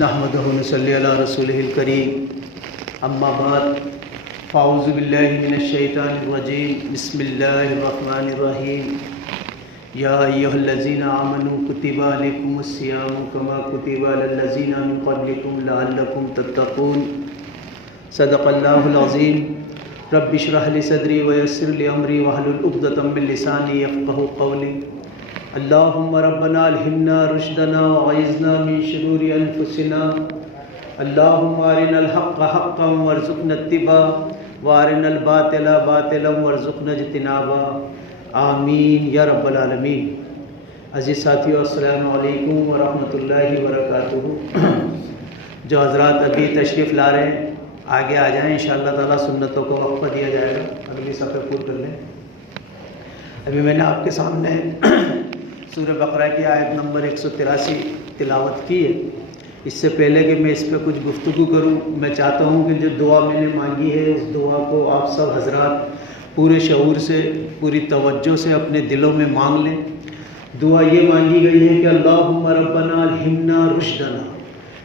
نحمدہ و نصلی علی رسولہ الکریم، اما بعد، فاعوذ باللہ من الشیطان الرجیم، بسم اللہ الرحمن الرحیم۔ یا ایھا الذین آمنوا کتب علیکم الصیام کما کتب علی الذین من قبلکم لعلکم تتقون۔ صدق اللہ العظیم۔ رب اشرح لی صدری ویسر لی امری واحلل عقدۃ من لسانی یفقہوا قولی۔ اللہم ربنا الہمنا رشدنا وعیذنا من شرور انفسنا۔ اللہم ارنا الحق حقا وارزقنا اتباعہ وارنا الباطل باطلا وارزقنا اجتنابہ، آمین یا رب العالمین۔ عزیز ساتھیو، السلام علیکم ورحمۃ اللہ وبرکاتہ۔ جو حضرات ابھی تشریف لا رہے ہیں آگے آ جائیں، انشاءاللہ تعالیٰ سنتوں کو وقفہ دیا جائے گا۔ اگلی صفحہ پور کر لیں۔ ابھی میں نے آپ کے سامنے سورہ بقرہ کی آیت نمبر 183 تلاوت کی ہے۔ اس سے پہلے کہ میں اس پہ کچھ گفتگو کروں، میں چاہتا ہوں کہ جو دعا میں نے مانگی ہے اس دعا کو آپ سب حضرات پورے شعور سے، پوری توجہ سے اپنے دلوں میں مانگ لیں۔ دعا یہ مانگی گئی ہے کہ اللہم ربنا الہمنا رشدنا،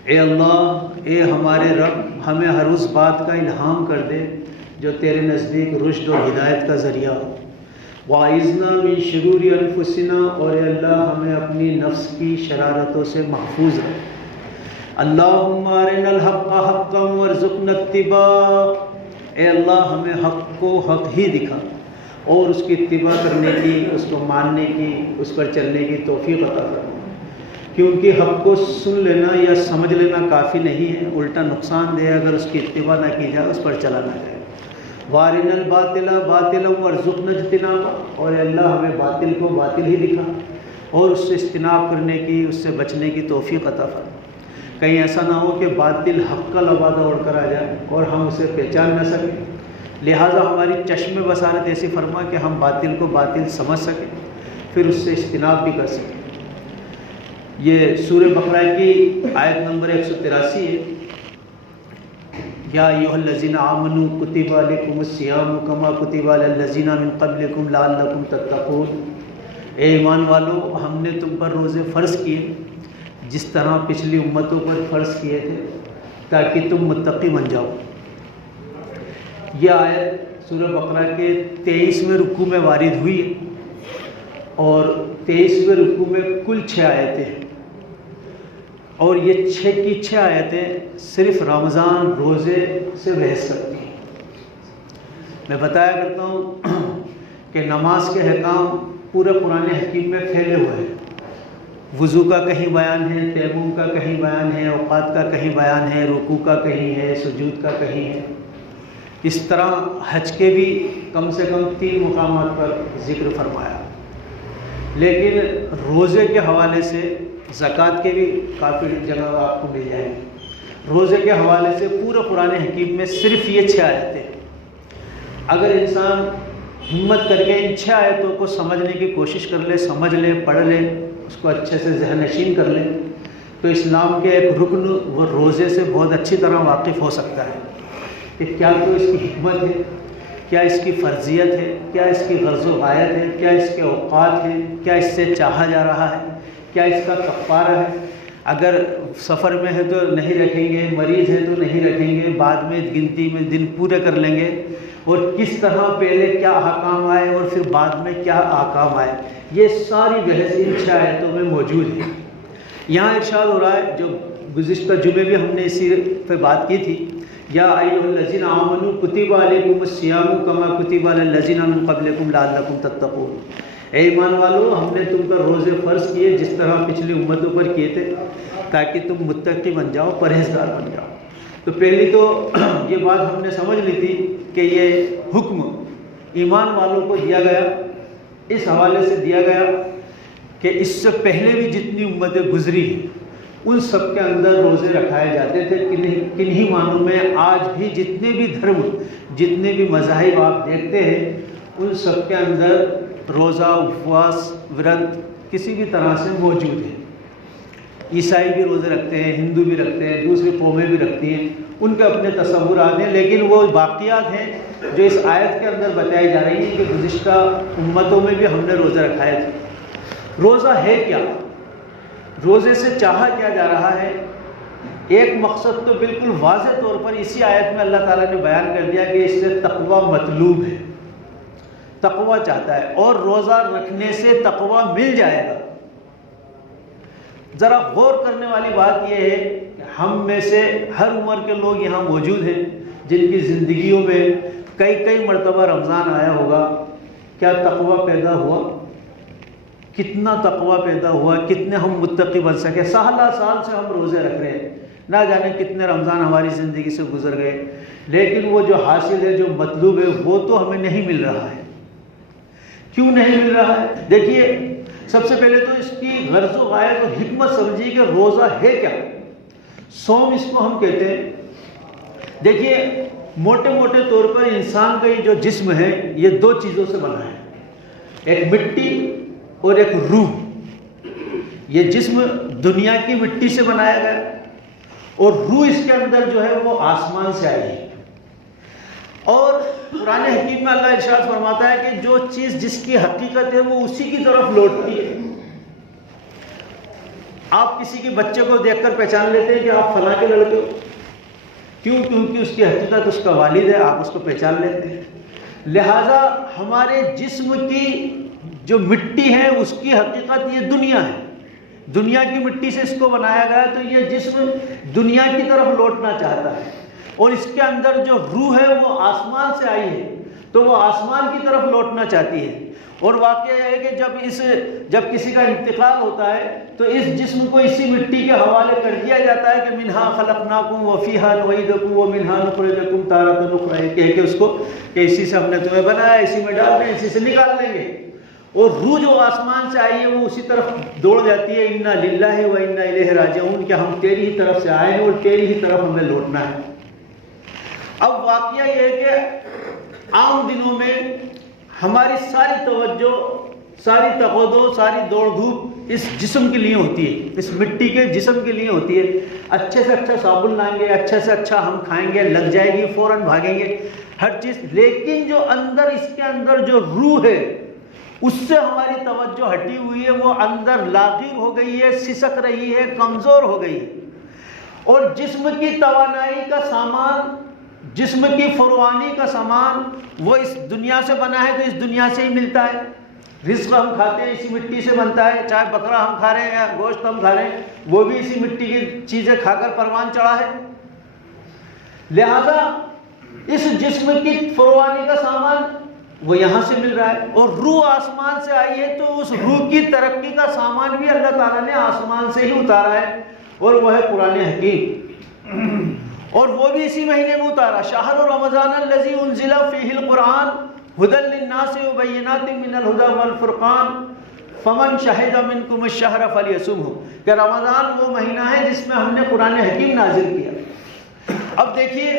اے اللہ، اے ہمارے رب، ہمیں ہر اس بات کا الہام کر دے جو تیرے نزدیک رشد و ہدایت کا ذریعہ ہو۔ وَعِذْنَا مِن شُرُورِ أَنفُسِنَا، اور اے اللہ ہمیں اپنی نفس کی شرارتوں سے محفوظ رکھ۔ اللہم ارنا الحق حقا وارزقنا اتباعہ، اے اللہ ہمیں حق کو حق ہی دکھا اور اس کی اتباع کرنے کی، اس کو ماننے کی، اس پر چلنے کی توفیق عطا فرما، کیونکہ حق کو سن لینا یا سمجھ لینا کافی نہیں ہے، الٹا نقصان دہ اگر اس کی اتباع نہ کی جائے، اس پر چلا نہ جائے۔ وارنا الباطل باطلا وارزقنا اجتنابہ، اور اے اللہ ہمیں باطل کو باطل ہی دکھا اور اس سے اجتناب کرنے کی، اس سے بچنے کی توفیق عطا فرما۔ کہیں ایسا نہ ہو کہ باطل حق کا لبادہ اوڑھ کر آ جائے اور ہم اسے پہچان نہ سکیں، لہٰذا ہماری چشم بصارت ایسی فرما کہ ہم باطل کو باطل سمجھ سکیں، پھر اس سے اجتناب بھی کر سکیں۔ یہ سورہ بقرہ کی آیت نمبر 183 ہے۔ یا ایھا الذین آمنوا کتب علیکم الصیام کما کتب علی الذین من قبلکم لعلکم تتقون، اے ایمان والو، ہم نے تم پر روزے فرض کیے جس طرح پچھلی امتوں پر فرض کیے تھے تاکہ تم متقی بن جاؤ۔ یہ آیت سورہ بقرہ کے 23ویں رکوع میں وارد ہوئی ہے اور 23ویں رکوع میں کل 6 آیتیں ہیں، اور یہ 6 کی 6 آیتیں صرف رمضان روزے سے بحث کرتی ہیں۔ میں بتایا کرتا ہوں کہ نماز کے احکام پورے قرآن حکیم میں پھیلے ہوئے ہیں۔ وضو کا کہیں بیان ہے، تیمم کا کہیں بیان ہے، اوقات کا کہیں بیان ہے، رکوع کا کہیں ہے، سجود کا کہیں ہے۔ اس طرح حج کے بھی کم سے کم 3 مقامات پر ذکر فرمایا، لیکن روزے کے حوالے سے زکوٰۃ کے بھی کافی جگہ آپ کو مل جائیں گے۔ روزے کے حوالے سے پورے قرآن حکیم میں صرف یہ 6 آیتیں ہیں۔ اگر انسان ہمت کر کے ان 6 آیتوں کو سمجھنے کی کوشش کر لے، سمجھ لے، پڑھ لے، اس کو اچھے سے ذہن نشین کر لے، تو اسلام کے ایک رکن وہ روزے سے بہت اچھی طرح واقف ہو سکتا ہے کہ کیا تو اس کی حکمت ہے، کیا اس کی فرضیت ہے، کیا اس کی غرض و غایت ہے، کیا اس کے اوقات ہیں، کیا اس سے چاہا جا رہا ہے، کیا اس کا کفارہ ہے۔ اگر سفر میں ہے تو نہیں رکھیں گے، مریض ہے تو نہیں رکھیں گے، بعد میں گنتی میں دن پورے کر لیں گے، اور کس طرح پہلے کیا احکام آئے اور پھر بعد میں کیا احکام آئے، یہ ساری بحث ان 6 آیتوں میں موجود ہے۔ یہاں ارشاد ہو رہا ہے، جو گزشتہ جمعے بھی ہم نے اسی پہ بات کی تھی، یا ایھا الذین آمنوا کتب علیکم الصیام کما کتب علی الذین من قبلکم لعلکم تتقون، اے ایمان والو، ہم نے تم پر روزے فرض کیے جس طرح پچھلی امتوں پر کیے تھے تاکہ تم متقی بن جاؤ، پرہیزگار بن جاؤ۔ تو پہلی تو یہ بات ہم نے سمجھ لی تھی کہ یہ حکم ایمان والوں کو دیا گیا، اس حوالے سے دیا گیا کہ اس سے پہلے بھی جتنی امتیں گزری ہیں ان سب کے اندر روزے رکھائے جاتے تھے۔ کنہی معنوں میں آج بھی جتنے بھی دھرم، جتنے بھی مذاہب آپ دیکھتے ہیں، ان سب کے اندر روزہ، اپواس، ورت کسی بھی طرح سے موجود ہے۔ عیسائی بھی روزے رکھتے ہیں، ہندو بھی رکھتے ہیں، دوسری قومیں بھی رکھتی ہیں، ان کے اپنے تصورات ہیں، لیکن وہ باقیات ہیں جو اس آیت کے اندر بتائی جا رہی ہیں کہ گزشتہ امتوں میں بھی ہم نے روزے رکھائے تھے۔ روزہ ہے کیا؟ روزے سے چاہا کیا جا رہا ہے ایک مقصد تو بالکل واضح طور پر اسی آیت میں اللہ تعالیٰ نے بیان کر دیا کہ اس سے تقوی مطلوب ہے، تقوی چاہتا ہے، اور روزہ رکھنے سے تقوی مل جائے گا۔ ذرا غور کرنے والی بات یہ ہے کہ ہم میں سے ہر عمر کے لوگ یہاں موجود ہیں جن کی زندگیوں میں کئی مرتبہ رمضان آیا ہوگا۔ کیا تقوی پیدا ہوا؟ کتنا تقوی پیدا ہوا؟ کتنے ہم متقی بن سکے؟ سال سے ہم روزے رکھ رہے ہیں، نہ جانے کتنے رمضان ہماری زندگی سے گزر گئے، لیکن وہ جو حاصل ہے، جو مطلوب ہے، وہ تو ہمیں نہیں مل رہا ہے۔ کیوں نہیں مل رہا ہے؟ دیکھیے، سب سے پہلے تو اس کی غرض و غایت اور حکمت سمجھیے کہ روزہ ہے کیا؟ صوم اس کو ہم کہتے ہیں۔ دیکھیے، موٹے طور پر انسان کا یہ جو جسم ہے یہ دو چیزوں سے بنا ہے، ایک مٹی اور ایک روح۔ یہ جسم دنیا کی مٹی سے بنایا گیا اور روح اس کے اندر جو ہے وہ آسمان سے آئی ہے۔ اور قرآن حکیم میں اللہ ارشاد فرماتا ہے کہ جو چیز جس کی حقیقت ہے وہ اسی کی طرف لوٹتی ہے۔ آپ کسی کے بچے کو دیکھ کر پہچان لیتے ہیں کہ آپ فلاں کے لڑکے ہو، کیوں؟ کیونکہ اس کی حقیقت اس کا والد ہے، آپ اس کو پہچان لیتے ہیں۔ لہٰذا ہمارے جسم کی جو مٹی ہے اس کی حقیقت یہ دنیا ہے، دنیا کی مٹی سے اس کو بنایا گیا، تو یہ جسم دنیا کی طرف لوٹنا چاہتا ہے، اور اس کے اندر جو روح ہے وہ آسمان سے آئی ہے تو وہ آسمان کی طرف لوٹنا چاہتی ہے۔ اور واقعہ یہ ہے کہ جب کسی کا انتقال ہوتا ہے تو اس جسم کو اسی مٹی کے حوالے کر دیا جاتا ہے کہ منہا خلقناکم وفیہا نعیدکم ومنہا نخرجکم تارۃ اخری، کہہ کے اس کو کہ اسی سے ہم نے تمہیں بنایا، اسی میں ڈال دیں، اسی سے نکال لیں گے۔ اور روح جو آسمان سے آئی ہے وہ اسی طرف دوڑ جاتی ہے، انا للہ و انا الیہ راجعون، کہ ہم تیری ہی طرف سے آئے ہیں اور تیری ہی طرف ہمیں لوٹنا ہے۔ اب واقعہ یہ ہے کہ عام دنوں میں ہماری ساری توجہ، ساری تقوی، ساری دوڑ دھوپ اس جسم کے لیے ہوتی ہے، اس مٹی کے جسم کے لیے ہوتی ہے۔ اچھے سے اچھا صابن لائیں گے، اچھے سے اچھا ہم کھائیں گے، لگ جائے گی، فوراً بھاگیں گے، ہر چیز۔ لیکن جو اندر، اس کے اندر جو روح ہے اس سے ہماری توجہ ہٹی ہوئی ہے، وہ اندر لاغر ہو گئی ہے، سسک رہی ہے، کمزور ہو گئی ہے۔ اور جسم کی توانائی کا سامان، جسم کی فروانی کا سامان وہ اس دنیا سے بنا ہے تو اس دنیا سے ہی ملتا ہے۔ رزق ہم کھاتے ہیں اسی مٹی سے بنتا ہے، چاہے بکرا ہم کھا رہے ہیں یا گوشت ہم کھا رہے ہیں، وہ بھی اسی مٹی کی چیزیں کھا کر پروان چڑھا ہے۔ لہذا اس جسم کی فروانی کا سامان وہ یہاں سے مل رہا ہے، اور روح آسمان سے آئی ہے تو اس روح کی ترقی کا سامان بھی اللہ تعالیٰ نے آسمان سے ہی اتارا ہے، اور وہ ہے قرآن حکیم، اور وہ بھی اسی مہینے میں اتارا۔ شہر رمضان الذی انزل فیہ القرآن ھدی للناس وبینات من الھدی والفرقان فمن شہد منکم الشہر فلیصمہ، کہ رمضان وہ مہینہ ہے جس میں ہم نے قرآن حکیم نازل کیا۔ اب دیکھیے،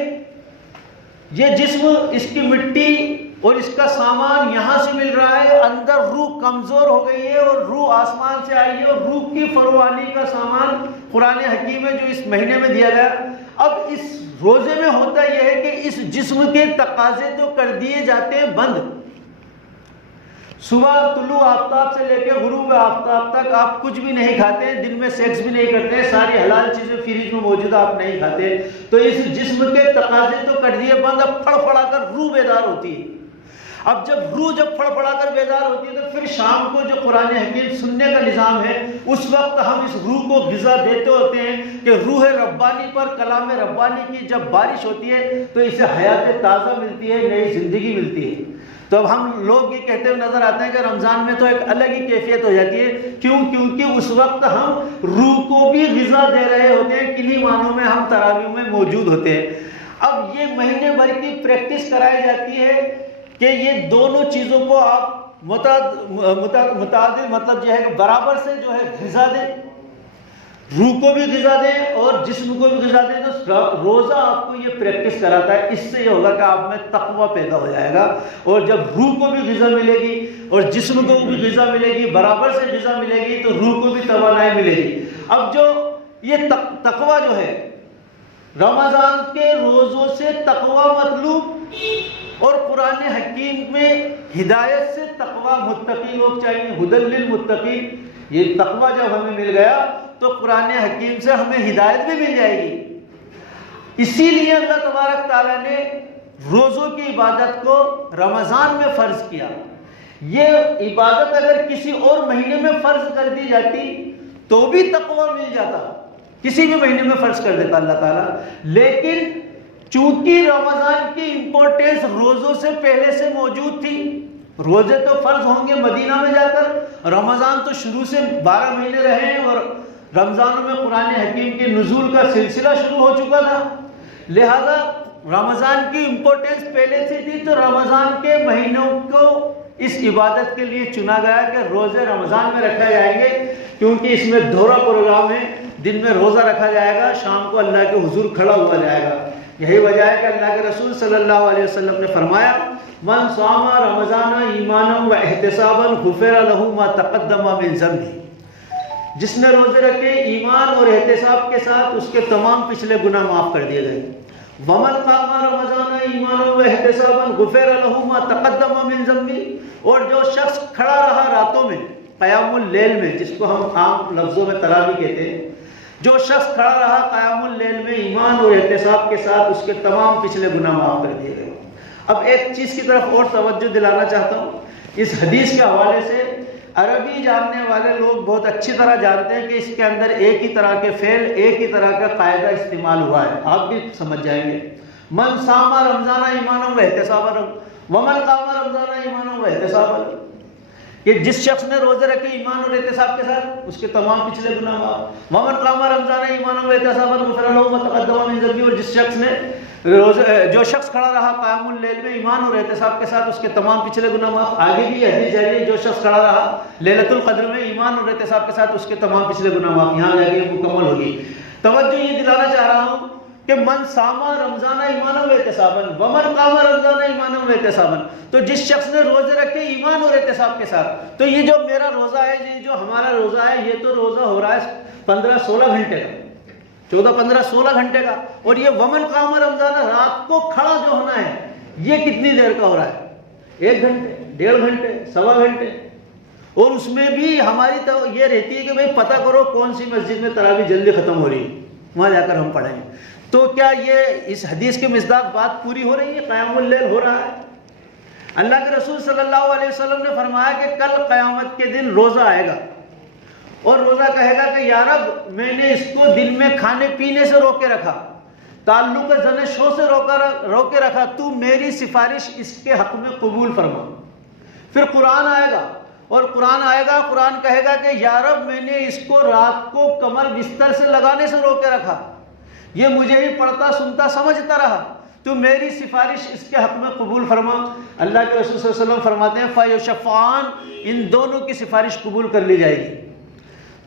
یہ جسم، اس کی مٹی اور اس کا سامان یہاں سے مل رہا ہے، اندر روح کمزور ہو گئی ہے اور روح آسمان سے آئی ہے، اور روح کی فروانی کا سامان قرآن حکیم ہے جو اس مہینے میں دیا گیا۔ اب اس روزے میں ہوتا یہ ہے کہ اس جسم کے تقاضے تو کر دیے جاتے ہیں بند۔ صبح طلوع آفتاب سے لے کے غروب آفتاب تک آپ کچھ بھی نہیں کھاتے، دن میں سیکس بھی نہیں کرتے، ساری حلال چیزیں فریج میں موجود آپ نہیں کھاتے، تو اس جسم کے تقاضے تو کر دیے بند۔ اب پھڑ پھڑا کر روح بیدار ہوتی ہے۔ اب جب پھڑ پھڑا کر بیدار ہوتی ہے تو پھر شام کو جو قرآن حکیم سننے کا نظام ہے، اس وقت ہم اس روح کو غذا دیتے ہوتے ہیں کہ روح ربانی پر کلام ربانی کی جب بارش ہوتی ہے تو اسے حیات تازہ ملتی ہے، نئی زندگی ملتی ہے۔ تو اب ہم لوگ یہ کہتے ہوئے نظر آتے ہیں کہ رمضان میں تو ایک الگ ہی کیفیت ہو جاتی ہے، کیونکہ اس وقت ہم روح کو بھی غذا دے رہے ہوتے ہیں، کنہی معنوں میں ہم تراویح میں موجود ہوتے ہیں۔ اب یہ مہینے بھر کی پریکٹس کرائی جاتی ہے کہ یہ دونوں چیزوں کو آپ متعادل، مطلب جو ہے کہ برابر سے جو ہے غذا دیں، روح کو بھی غذا دیں اور جسم کو بھی غذا دیں۔ تو روزہ آپ کو یہ پریکٹس کراتا ہے، اس سے یہ ہوگا کہ آپ میں تقوی پیدا ہو جائے گا، اور جب روح کو بھی غذا ملے گی اور جسم کو بھی غذا ملے گی، برابر سے غذا ملے گی، تو روح کو بھی توانائی ملے گی۔ اب جو یہ تقوی جو ہے، رمضان کے روزوں سے تقوی مطلوب، اور قرآن حکیم میں ہدایت سے تقوی متقی لوگ چاہیے، ھدی للمتقین۔ یہ تقوی جب ہمیں مل گیا تو قرآن حکیم سے ہمیں ہدایت بھی مل جائے گی۔ اسی لیے اللہ تبارک تعالیٰ نے روزوں کی عبادت کو رمضان میں فرض کیا۔ یہ عبادت اگر کسی اور مہینے میں فرض کر دی جاتی تو بھی تقویٰ مل جاتا، کسی بھی مہینے میں فرض کر دیتا اللہ تعالیٰ، لیکن چونکہ رمضان کی امپورٹنس روزوں سے پہلے سے موجود تھی، روزے تو فرض ہوں گے مدینہ میں جا کر، رمضان تو شروع سے 12 مہینے رہے ہیں اور رمضانوں میں قرآن حکیم کے نزول کا سلسلہ شروع ہو چکا تھا، لہذا رمضان کی امپورٹنس پہلے سے تھی، تو رمضان کے مہینوں کو اس عبادت کے لیے چنا گیا کہ روزے رمضان میں رکھے جائیں گے، کیونکہ اس میں دوہرا پروگرام ہے، دن میں روزہ رکھا جائے گا، شام کو اللہ کے حضور کھڑا ہوا جائے گا۔ یہی وجہ ہے کہ اللہ کے رسول صلی اللہ علیہ وسلم نے فرمایا من صام رمضان ایمانا و احتسابا غفر له ما تقدم من ذنبه، جس نے روزے رکھے ایمان اور احتساب کے ساتھ اس کے تمام پچھلے گناہ معاف کر دیے گئے۔ ومن قام رمضان ایمانا و احتسابا غفر له ما تقدم من ذنبه، اور جو شخص کھڑا رہا راتوں میں قیام اللیل میں، جس کو ہم عام لفظوں میں تراویح کہتے ہیں، جو شخص کھڑا رہا قیام اللیل میں ایمان اور احتساب کے ساتھ اس کے تمام پچھلے گناہ معاف کر دیے گئے۔ اب ایک چیز کی طرف اور توجہ دلانا چاہتا ہوں، اس حدیث کے حوالے سے عربی جاننے والے لوگ بہت اچھی طرح جانتے ہیں کہ اس کے اندر ایک ہی طرح کے فعل، ایک ہی طرح کا قاعدہ استعمال ہوا ہے، آپ بھی سمجھ جائیں گے۔ من صام رمضان ایمانا و احتسابا ومن قام رمضان ایمانا و احتسابا، کہ جس شخص نے روزے رکھے ایمان اور احتساب کے ساتھ اس کے تمام پچھلے گناہ معاف۔ ومن قام رمضان ایمانا و احتسابا غفر له ما تقدم من ذنبه، اور جس شخص نے جو شخص کھڑا رہا قیام اللیل میں ایمان اور احتساب کے ساتھ اس کے تمام پچھلے گناہ معاف۔ آگے بھی حدیث جاری ہے، جو شخص کھڑا رہا لیلۃ القدر میں ایمان اور احتساب کے ساتھ اس کے تمام پچھلے گناہ معاف۔ یہاں جا کے مکمل ہوگی۔ توجہ یہ دلانا چاہ رہا ہوں کہ من صام رمضان ایمانا و احتسابا ومن قام رمضان ایمانا و احتسابا، تو جس شخص نے روزے رکھے ایمان اور احتساب کے ساتھ، تو یہ جو میرا روزہ ہے، یہ جو ہمارا روزہ ہے، یہ تو روزہ ہو رہا ہے 15-16 گھنٹے کا، 14-15-16 گھنٹے کا، اور یہ ومن قام رمضان رات کو کھڑا جو ہونا ہے یہ کتنی دیر کا ہو رہا ہے؟ 1 گھنٹے، 1.5 گھنٹے، 1.25 گھنٹے، اور اس میں بھی ہماری تو یہ رہتی ہے کہ بھئی پتہ کرو کون سی مسجد میں تراویح جلدی ختم ہو رہی ہے، وہاں جا کر ہم پڑھیں گے۔ تو کیا یہ اس حدیث کے مصداق بات پوری ہو رہی ہے؟ قیام اللیل ہو رہا ہے۔ اللہ کے رسول صلی اللہ علیہ وسلم نے فرمایا کہ کل قیامت کے دن روزہ آئے گا اور روزہ کہے گا کہ یا رب میں نے اس کو دن میں کھانے پینے سے روکے رکھا، تعلق زن شو سے روکے رکھا، تو میری سفارش اس کے حق میں قبول فرما۔ پھر قرآن آئے گا اور قرآن آئے گا، قرآن کہے گا کہ یا رب میں نے اس کو رات کو کمر بستر سے لگانے سے روکے رکھا، یہ مجھے ہی پڑھتا سنتا سمجھتا رہا، تو میری سفارش اس کے حق میں قبول فرما۔ اللہ کے رسول صلی اللہ علیہ وسلم فرماتے ہیں فَيُشَفَّعَانِ، ان دونوں کی سفارش قبول کر لی جائے گی۔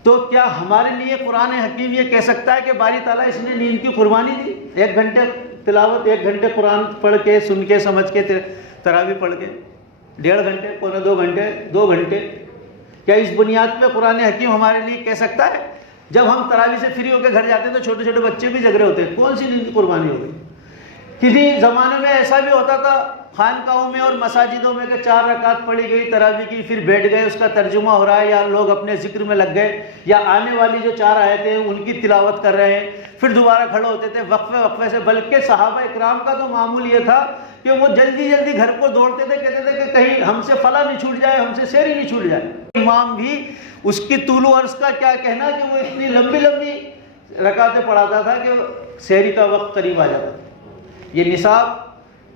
تو کیا ہمارے لیے قرآن حکیم یہ کہہ سکتا ہے کہ باری تعالیٰ اس نے نیند کی قربانی دی؟ 1 گھنٹے تلاوت، 1 گھنٹے قرآن پڑھ کے سن کے سمجھ کے تراویح پڑھ کے، 1.5 گھنٹے، 2 گھنٹے، 2 گھنٹے، کیا اس بنیاد پہ قرآن حکیم ہمارے لیے کہہ سکتا ہے؟ جب ہم تراویح سے فری ہو کے گھر جاتے ہیں تو چھوٹے چھوٹے بچے بھی جگ رہے ہوتے ہیں، کون سی نیند کی قربانی ہو گئی؟ کسی زمانے میں ایسا بھی ہوتا تھا خانقاہوں میں اور مساجدوں میں کہ 4 رکعت پڑھی گئی تراویح کی، پھر بیٹھ گئے، اس کا ترجمہ ہو رہا ہے یا لوگ اپنے ذکر میں لگ گئے، یا آنے والی جو 4 آیتیں ہیں ان کی تلاوت کر رہے ہیں، پھر دوبارہ کھڑے ہوتے تھے وقفے سے۔ بلکہ صحابہ اکرام کا تو معمول یہ تھا کہ وہ جلدی جلدی گھر کو دوڑتے تھے، کہتے تھے کہ کہیں ہم سے فلاں نہیں چھوٹ جائے، ہم سے سحری نہیں چھوٹ جائے۔ امام بھی اس کی طول و عرض کا کیا کہنا کہ وہ اتنی لمبی لمبی رکعتیں پڑھاتا تھا کہ سحری کا وقت قریب آ جاتا تھا۔ یہ نصاب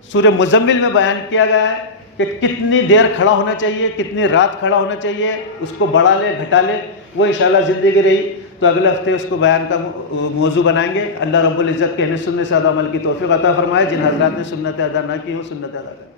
سورہ مزمل میں بیان کیا گیا ہے کہ کتنی دیر کھڑا ہونا چاہیے، کتنی رات کھڑا ہونا چاہیے، اس کو بڑھا لے گھٹا لے، وہ انشاءاللہ زندگی رہی تو اگلے ہفتے اس کو بیان کا موضوع بنائیں گے۔ اللہ رب العزت کہنے سننے سے زیادہ عمل کی توفیق عطا فرمائے۔ جن حضرات نے سنت ادا نہ کی ہو سنت ادا کریں۔